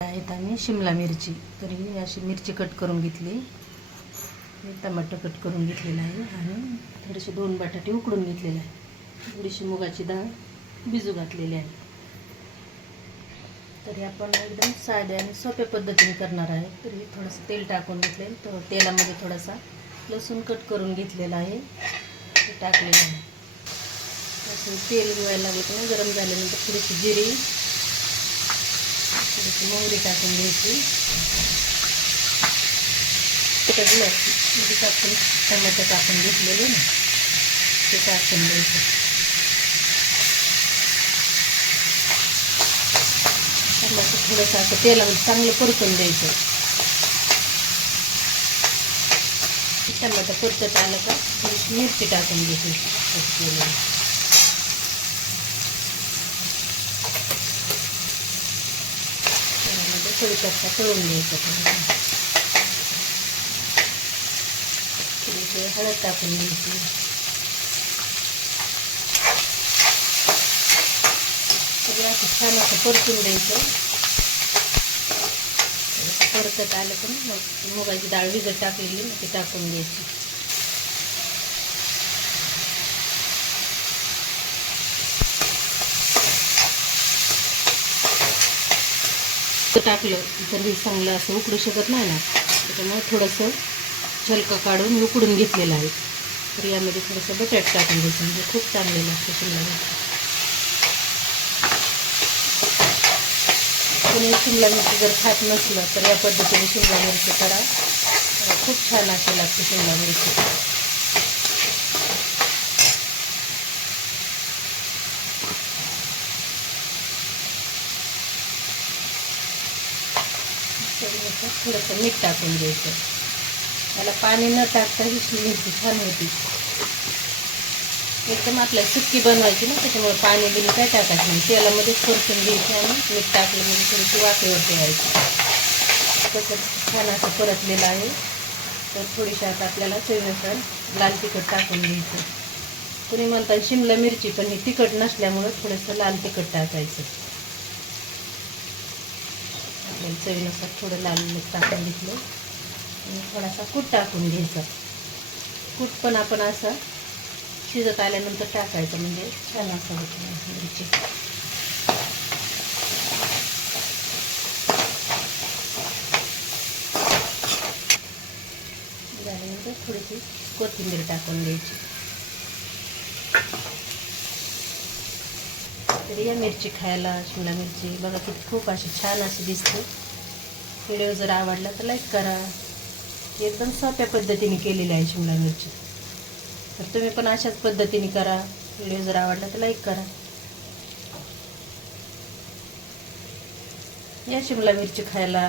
आहेत आम्ही शिमला मिरची. तर ही अशी मिरची कट करून घेतली, टमाटर कट करून घेतलेला आहे आणि थोडेसे 2 बटाटे उकडून घेतलेले आहे, थोडीशी मुगाची डाळ भिजू घातलेली आहे. तरी आपण एकदम साध्या आणि सोप्या पद्धतीने करणार आहे. तरी थोडंसं तेल टाकून घेतले, तर तेलामध्ये थोडासा लसूण कट करून घेतलेला आहे, ते टाकलेलं आहे. असं तेल मिळायला लागलं की गरम झाल्यानंतर थोडीशी जिरी, थोडीशी मोहरी टाकून घ्यायची. म्हणजे आपण टमाटर टाकून घेतलेले ना, ते टाकून द्यायचं. टमाटर थोडंसं असं तेलामध्ये चांगलं परतून द्यायचं. टमाटर परतत आलं का थोडीशी मिरची टाकून घ्यायची. त्यामध्ये थोडीसा तळून घ्यायचं. थोडीशी हळद टाकून घ्यायची. सगळं असं छान असं परतून द्यायचं. परतत आलं का मग मुगाची डाळ भिजत टाकलेली ना, ती टाकून द्यायची. टाकलं तर हे चांगलं असं उकडू शकत नाही ना, त्याच्यामुळे थोडंसं छलका काढून उकडून घेतलेलं आहे. तर यामध्ये थोडंसं बटाट टाकून द्यायचं, म्हणजे खूप चांगलं लागतं शिमला मिरची. कोणी शिमला मिरची जर खात नसलं तर या पद्धतीने शिमला मिरची करा, खूप छान अशी लागते शिमला मिरची. थोडंसं मीठ टाकून द्यायचं. त्याला पाणी न टाकता ही मिरची छान होती. एकदम आपल्याला सुक्की बनवायची ना, त्याच्यामुळे पाणी बिनी काय टाकायचं नाही, तेलामध्येच परतून घ्यायची आणि मीठ टाकलं म्हणजे थोडीशी वाफेवर ठेवायची. तसं छान असं परतलेलं आहे. तर थोडीशी आता आपल्याला चवीनुसार लाल तिखट टाकून घ्यायचं. कुणी म्हणतात शिमला मिरची, पण ही तिखट नसल्यामुळं थोडंसं लाल तिखट टाकायचं. आपल्याला चवीनुसार थोडं लाल टाकून घेतलं आणि थोडासा कूट टाकून घ्यायचा. कूट पण आपण असा शिजत आल्यानंतर टाकायचं, म्हणजे छान असं होतं मिरची. झाल्यानंतर थोडीशी कोथिंबीर टाकून द्यायची. तर या मिरची खायला शिमला मिरची बघा किती खूप अशी छान अशी दिसते. व्हिडिओ जर आवडला तर लाईक करा. एकदम सोप्या पद्धतीने केलेली आहे शिमला मिरची. तर तुम्ही पण अशाच पद्धतीने करा. व्हिडिओ जर आवडला तर लाईक करा. या शिमला मिरची खायला.